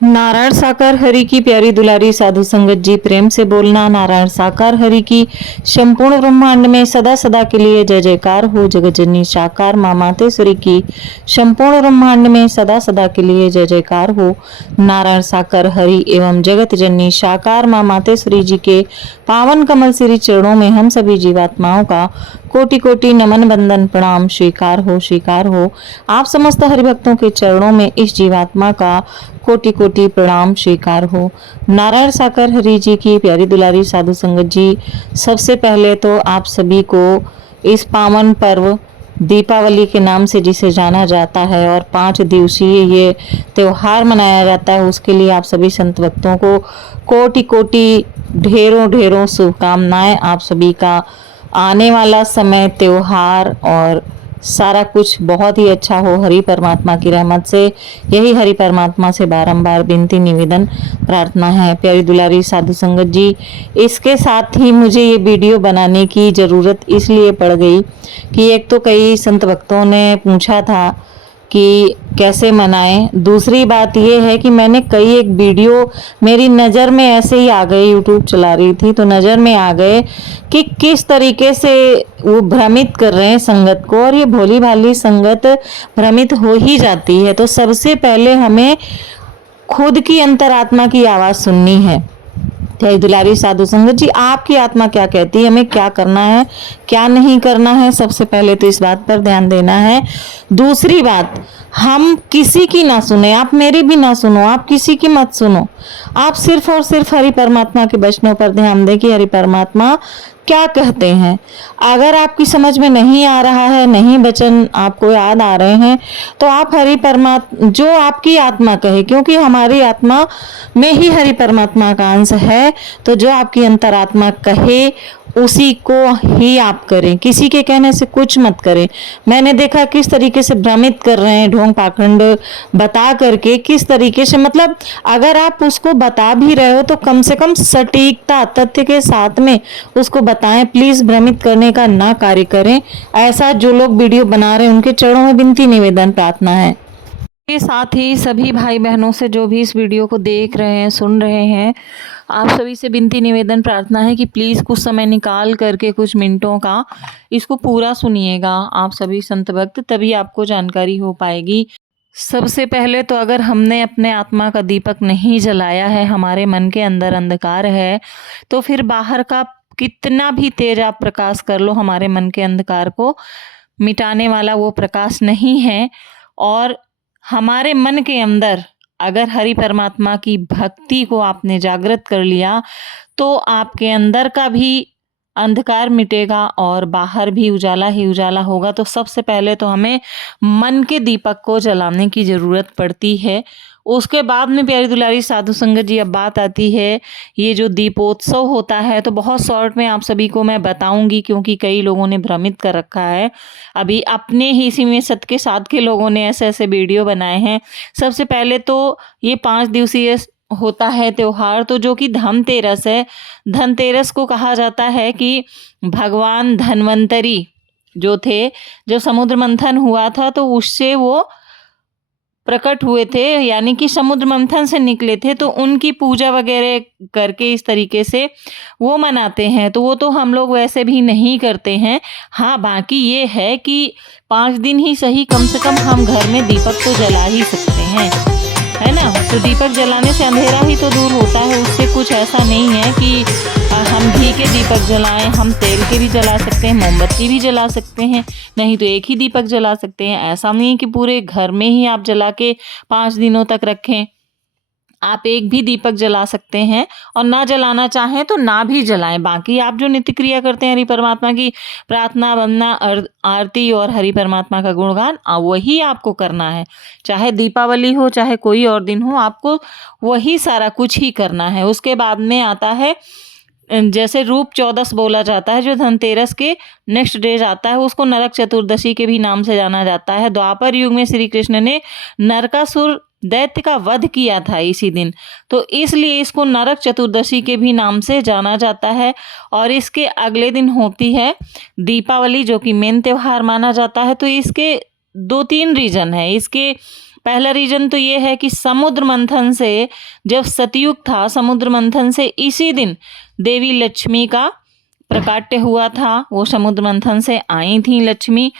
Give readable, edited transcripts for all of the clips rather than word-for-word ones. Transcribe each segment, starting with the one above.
नारायण साकार हरि की प्यारी दुलारी साधु संगत जी, प्रेम से बोलना नारायण साकार हरि की संपूर्ण ब्रह्मांड में सदा सदा के लिए जय जयकार हो। जगत जननी साकार माँ मातेश्वरी की संपूर्ण ब्रह्मांड में सदा सदा के लिए जय जयकार हो। नारायण साकार हरि एवं जगत जननी साकार माँ मातेश्वरी जी के पावन कमल श्री चरणों में हम सभी जीवात्माओं का कोटि कोटि नमन बंदन प्रणाम स्वीकार हो, स्वीकार हो। आप समस्त हरिभक्तों के चरणों में इस जीवात्मा का कोटि कोटि प्रणाम स्वीकार हो। नारायण साकार हरि जी की प्यारी दुलारी साधु संगत जी, सबसे पहले तो आप सभी को इस पावन पर्व दीपावली के नाम से जिसे जाना जाता है और 5 दिवसीय ये त्योहार मनाया जाता है, उसके लिए आप सभी संत भक्तों को कोटि कोटि ढेरों ढेरों शुभकामनाएं। आप सभी का आने वाला समय, त्योहार और सारा कुछ बहुत ही अच्छा हो। हरि परमात्मा की रहमत से यही हरि परमात्मा से बारंबार विनती निवेदन प्रार्थना है। प्यारी दुलारी साधु संगत जी, इसके साथ ही मुझे ये वीडियो बनाने की ज़रूरत इसलिए पड़ गई कि एक तो कई संत भक्तों ने पूछा था कि कैसे मनाएं। दूसरी बात ये है कि मैंने कई एक वीडियो मेरी नज़र में ऐसे ही आ गए, यूट्यूब चला रही थी तो नज़र में आ गए कि किस तरीके से वो भ्रमित कर रहे हैं संगत को, और ये भोली भाली संगत भ्रमित हो ही जाती है। तो सबसे पहले हमें खुद की अंतरात्मा की आवाज़ सुननी है। जय दुलारी साधु संगत जी, आपकी आत्मा क्या कहती है, हमें क्या करना है, क्या नहीं करना है, सबसे पहले तो इस बात पर ध्यान देना है। दूसरी बात, हम किसी की ना सुने, आप मेरी भी ना सुनो, आप किसी की मत सुनो। आप सिर्फ और सिर्फ हरि परमात्मा के वचनों पर ध्यान दें कि हरि परमात्मा क्या कहते हैं। अगर आपकी समझ में नहीं आ रहा है, नहीं वचन आपको याद आ रहे हैं, तो आप हरि परमात्मा जो आपकी आत्मा कहे, क्योंकि हमारी आत्मा में ही हरि परमात्मा का अंश है, तो जो आपकी अंतरात्मा कहे उसी को ही आप करें, किसी के कहने से कुछ मत करें। मैंने देखा किस तरीके से भ्रमित कर रहे हैं, ढोंग पाखंड बता करके किस तरीके से, मतलब अगर आप उसको बता भी रहे हो तो कम से कम सटीकता तथ्य के साथ में उसको बताएं। प्लीज भ्रमित करने का ना कार्य करें। ऐसा जो लोग वीडियो बना रहे हैं उनके चरणों में विनती निवेदन प्रार्थना है। के साथ ही सभी भाई बहनों से जो भी इस वीडियो को देख रहे हैं, सुन रहे हैं, आप सभी से विनती निवेदन प्रार्थना है कि प्लीज़ कुछ समय निकाल करके कुछ मिनटों का इसको पूरा सुनिएगा आप सभी संत भक्त, तभी आपको जानकारी हो पाएगी। सबसे पहले तो अगर हमने अपने आत्मा का दीपक नहीं जलाया है, हमारे मन के अंदर अंधकार है, तो फिर बाहर का कितना भी तेज आप प्रकाश कर लो, हमारे मन के अंधकार को मिटाने वाला वो प्रकाश नहीं है। और हमारे मन के अंदर अगर हरि परमात्मा की भक्ति को आपने जागृत कर लिया तो आपके अंदर का भी अंधकार मिटेगा और बाहर भी उजाला ही उजाला होगा। तो सबसे पहले तो हमें मन के दीपक को जलाने की ज़रूरत पड़ती है। उसके बाद में प्यारी दुलारी साधु संगत जी, अब बात आती है ये जो दीपोत्सव होता है, तो बहुत शॉर्ट में आप सभी को मैं बताऊंगी क्योंकि कई लोगों ने भ्रमित कर रखा है। अभी अपने ही इसी में सत के साथ के लोगों ने ऐसे ऐसे वीडियो बनाए हैं। सबसे पहले तो ये 5 दिवसीय होता है त्योहार, तो जो कि धनतेरस है। धनतेरस को कहा जाता है कि भगवान धन्वंतरी जो थे, जब समुद्र मंथन हुआ था तो उससे वो प्रकट हुए थे, यानी कि समुद्र मंथन से निकले थे, तो उनकी पूजा वगैरह करके इस तरीके से वो मनाते हैं। तो वो तो हम लोग वैसे भी नहीं करते हैं। हाँ, बाकी ये है कि 5 दिन ही सही, कम से कम हम घर में दीपक तो जला ही सकते हैं, है ना। तो दीपक जलाने से अंधेरा ही तो दूर होता है, उससे कुछ ऐसा नहीं है कि हम घी के दीपक जलाएं, हम तेल के भी जला सकते हैं, मोमबत्ती भी जला सकते हैं, नहीं तो एक ही दीपक जला सकते हैं। ऐसा नहीं है कि पूरे घर में ही आप जला के 5 दिनों तक रखें। आप एक भी दीपक जला सकते हैं और ना जलाना चाहें तो ना भी जलाएं। बाकी आप जो नित्य क्रिया करते हैं, हरि परमात्मा की प्रार्थना, वंदना, आरती और हरि परमात्मा का गुणगान, वही आपको करना है। चाहे दीपावली हो, चाहे कोई और दिन हो, आपको वही सारा कुछ ही करना है। उसके बाद में आता है जैसे रूप चौदस बोला जाता है, जो धनतेरस के नेक्स्ट डे जाता है, उसको नरक चतुर्दशी के भी नाम से जाना जाता है। द्वापर युग में श्री कृष्ण ने नरकासुर दैत्य का वध किया था इसी दिन, तो इसलिए इसको नरक चतुर्दशी के भी नाम से जाना जाता है। और इसके अगले दिन होती है दीपावली, जो कि मेन त्योहार माना जाता है। तो इसके 2-3 रीजन है। इसके पहला रीजन तो ये है कि समुद्र मंथन से, जब सतयुग था, समुद्र मंथन से इसी दिन देवी लक्ष्मी का प्रकाट्य हुआ था, वो समुद्र मंथन से आई थी लक्ष्मी,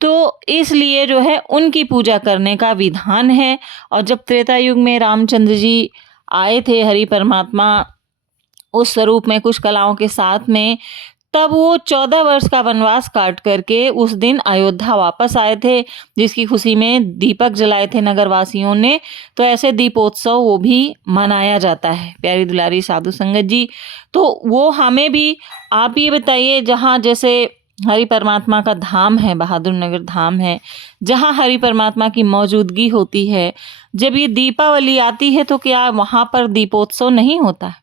तो इसलिए जो है उनकी पूजा करने का विधान है। और जब त्रेता युग में रामचंद्र जी आए थे, हरि परमात्मा उस स्वरूप में कुछ कलाओं के साथ में, तब वो 14 वर्ष का वनवास काट करके उस दिन अयोध्या वापस आए थे, जिसकी खुशी में दीपक जलाए थे नगरवासियों ने। तो ऐसे दीपोत्सव वो भी मनाया जाता है प्यारी दुलारी साधु संगत जी। तो वो हमें भी, आप ये बताइए, जहाँ जैसे हरि परमात्मा का धाम है, बहादुर नगर धाम है, जहाँ हरि परमात्मा की मौजूदगी होती है, जब ये दीपावली आती है तो क्या वहाँ पर दीपोत्सव नहीं होता है?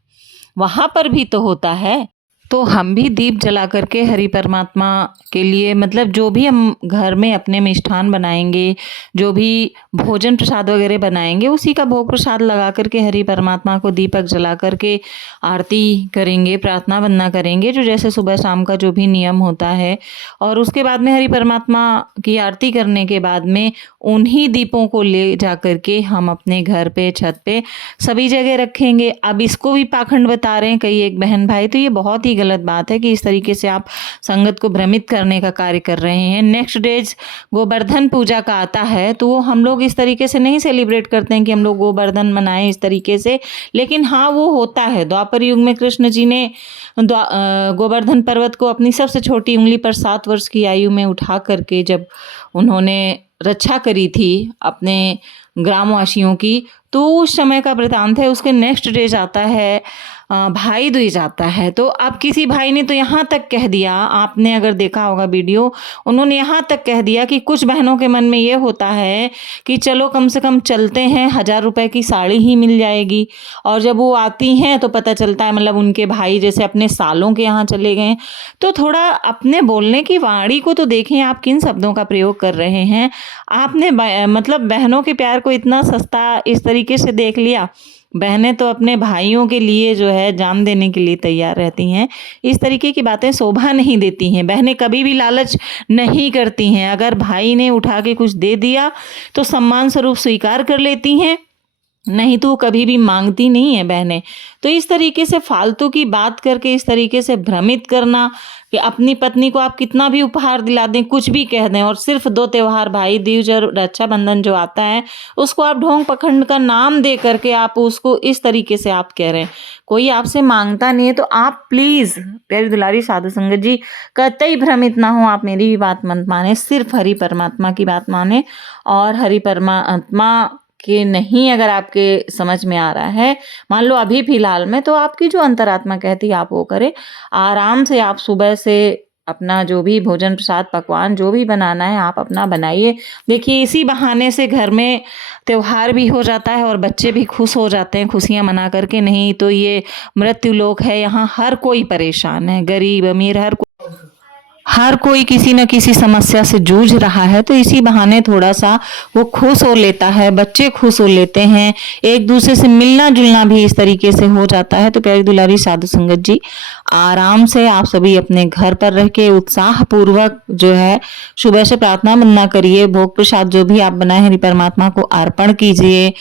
वहाँ पर भी तो होता है। तो हम भी दीप जला करके हरि परमात्मा के लिए, मतलब जो भी हम घर में अपने मिष्ठान बनाएंगे, जो भी भोजन प्रसाद वगैरह बनाएंगे, उसी का भोग प्रसाद लगा करके हरि परमात्मा को दीपक जला करके आरती करेंगे, प्रार्थना वंदना करेंगे, जो जैसे सुबह शाम का जो भी नियम होता है। और उसके बाद में हरि परमात्मा की आरती करने के बाद में उन्हीं दीपों को ले जा करके हम अपने घर पे, छत पे, सभी जगह रखेंगे। अब इसको भी पाखंड बता रहे हैं कई एक बहन भाई, तो ये बहुत ही गलत बात है कि इस तरीके से आप संगत को भ्रमित करने का कार्य कर रहे हैं। नेक्स्ट डेज गोवर्धन पूजा का आता है, तो वो हम लोग इस तरीके से नहीं सेलिब्रेट करते हैं कि हम लोग गोवर्धन मनाएं इस तरीके से, लेकिन हाँ वो होता है। द्वापर युग में कृष्ण जी ने गोवर्धन पर्वत को अपनी सबसे छोटी उंगली पर 7 वर्ष की आयु में उठा करके जब उन्होंने रक्षा करी थी अपने ग्रामवासियों की, तो उस समय का वृतांत है। उसके नेक्स्ट डे जाता है भाई दूज आता है। तो अब किसी भाई ने तो यहाँ तक कह दिया, आपने अगर देखा होगा वीडियो, उन्होंने यहाँ तक कह दिया कि कुछ बहनों के मन में ये होता है कि चलो कम से कम चलते हैं, 1000 रुपए की साड़ी ही मिल जाएगी। और जब वो आती हैं तो पता चलता है, मतलब उनके भाई जैसे अपने सालों के यहाँ चले गए। तो थोड़ा अपने बोलने की वाणी को तो देखें, आप किन शब्दों का प्रयोग कर रहे हैं। आपने मतलब बहनों के प्यार को इतना सस्ता इस तरीके से देख लिया। बहनें तो अपने भाइयों के लिए जो है जान देने के लिए तैयार रहती हैं। इस तरीके की बातें शोभा नहीं देती हैं। बहनें कभी भी लालच नहीं करती हैं। अगर भाई ने उठा के कुछ दे दिया तो सम्मान स्वरूप स्वीकार कर लेती हैं, नहीं तो कभी भी मांगती नहीं है बहनें। तो इस तरीके से फालतू की बात करके इस तरीके से भ्रमित करना कि अपनी पत्नी को आप कितना भी उपहार दिला दें, कुछ भी कह दें, और सिर्फ 2 त्यौहार भाई दूज और रक्षाबंधन जो आता है उसको आप ढोंग पखंड का नाम दे करके आप उसको इस तरीके से आप कह रहे हैं। कोई आपसे मांगता नहीं है, तो आप प्लीज़ प्यारी दुलारी साधु संगत जी कतई भ्रमित ना हो। आप मेरी भी बात मत माने, सिर्फ हरि परमात्मा की बात माने। और हरि परमात्मा कि नहीं, अगर आपके समझ में आ रहा है, मान लो अभी फिलहाल में, तो आपकी जो अंतरात्मा कहती है आप वो करें। आराम से आप सुबह से अपना जो भी भोजन प्रसाद पकवान जो भी बनाना है आप अपना बनाइए। देखिए इसी बहाने से घर में त्योहार भी हो जाता है और बच्चे भी खुश हो जाते हैं खुशियां मना करके। नहीं तो ये मृत्यु लोक है, यहाँ हर कोई परेशान है, गरीब अमीर हर कोई किसी न किसी समस्या से जूझ रहा है। तो इसी बहाने थोड़ा सा वो खुश हो लेता है, बच्चे खुश हो लेते हैं, एक दूसरे से मिलना जुलना भी इस तरीके से हो जाता है। तो प्यारी दुलारी साधु संगत जी आराम से आप सभी अपने घर पर रह के उत्साह पूर्वक जो है सुबह से प्रार्थना वंदना करिए, भोग प्रसाद जो भी आप बनाए हरि परमात्मा को अर्पण कीजिए।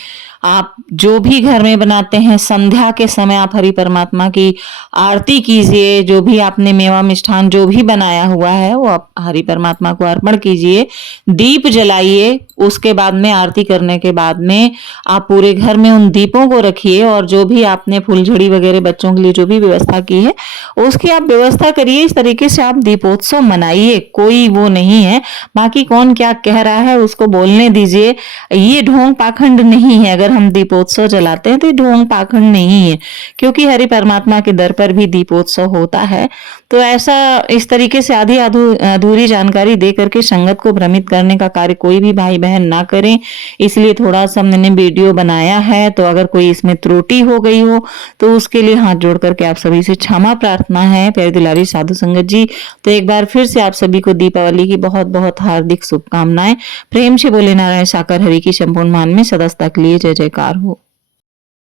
आप जो भी घर में बनाते हैं संध्या के समय आप हरि परमात्मा की आरती कीजिए। जो भी आपने मेवा मिष्ठान जो भी बनाया हुआ है वो आप हरि परमात्मा को अर्पण कीजिए, दीप जलाइए। उसके बाद में आरती करने के बाद में आप पूरे घर में उन दीपों को रखिए और जो भी आपने फुलझड़ी वगैरह बच्चों के लिए जो भी व्यवस्था की है उसकी आप व्यवस्था करिए। इस तरीके से आप दीपोत्सव मनाइए, कोई वो नहीं है। बाकी कौन क्या कह रहा है उसको बोलने दीजिए, ये ढोंग पाखंड नहीं है। अगर हम दीपोत्सव जलाते हैं तो ये ढोंग पाखंड नहीं है, क्योंकि हरि परमात्मा के दर पर भी दीपोत्सव होता है। तो ऐसा इस तरीके से आधी अधूरी जानकारी दे करके संगत को भ्रमित करने का कार्य कोई भी भाई बहन ना करें। इसलिए थोड़ा सा मैंने वीडियो बनाया है, तो अगर कोई इसमें त्रुटि हो गई हो तो उसके लिए हाथ जोड़ करके आप सभी से क्षमा प्रार्थना है प्यारी दुलारी साधु संगत जी। तो एक बार फिर से आप सभी को दीपावली की बहुत बहुत हार्दिक शुभकामनाएं। प्रेम से बोले नारायण साकार हरि की संपूर्ण मान में सदास्ता के लिए जय जयकार हो।